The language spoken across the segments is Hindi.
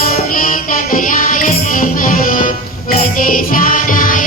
गौरीतनयाय धीमहि गजेशानाय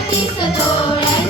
नतिसतोळन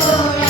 Lord.